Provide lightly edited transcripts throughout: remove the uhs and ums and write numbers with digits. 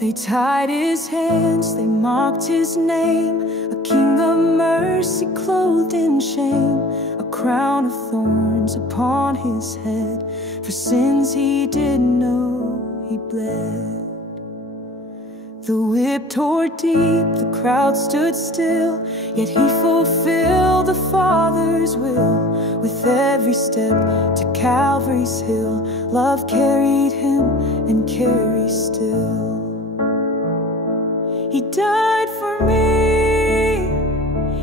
They tied his hands, they mocked his name, a king of mercy clothed in shame, a crown of thorns upon his head. For sins he didn't know, he bled. The whip tore deep, the crowd stood still, yet he fulfilled the Father's will. With every step to Calvary's hill, love carried him and carries still. He died for me,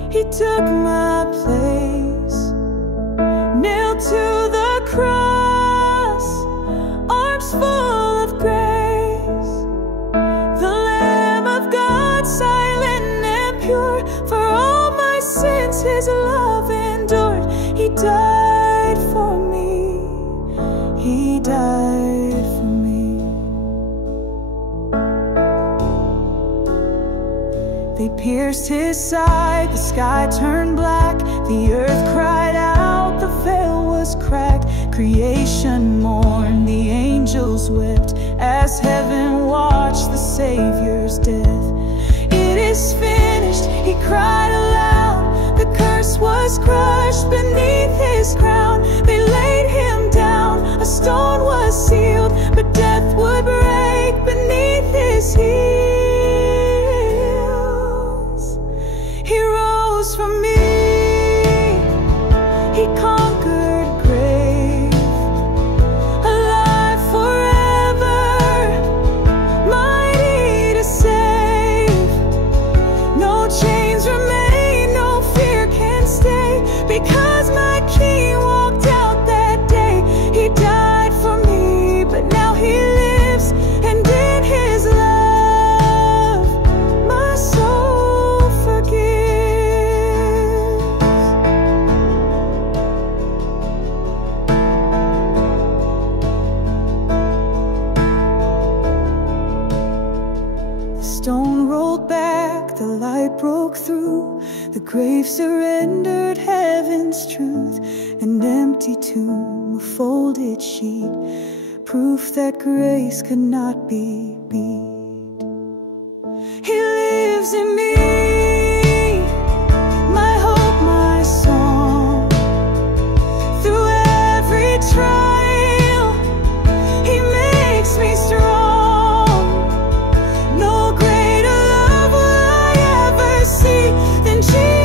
he took my place, nailed to the cross, arms full of grace. The Lamb of God, silent and pure, for all my sins his love endured. He died for me, he died for me. They pierced his side, the sky turned black, the earth cried out, the veil was cracked. Creation mourned, the angels wept, as heaven watched the Savior's death. It is finished, he cried aloud, the curse was crushed beneath his crown. They laid him down, a stone was sealed, but death would break beneath his heels. He rose for me, he conquered grave, alive forever, mighty to save. No chains remain, no fear can stay, because my King walked out that day. He died for me, but now he lives, and in his love my soul forgives. The stone rolled back, the light broke through, the grave surrendered heaven's truth. An empty tomb, a folded sheet, proof that grace could not be beat. He lives in me, my hope, my song. Through every trial, he makes me strong. No greater love will I ever see than Jesus.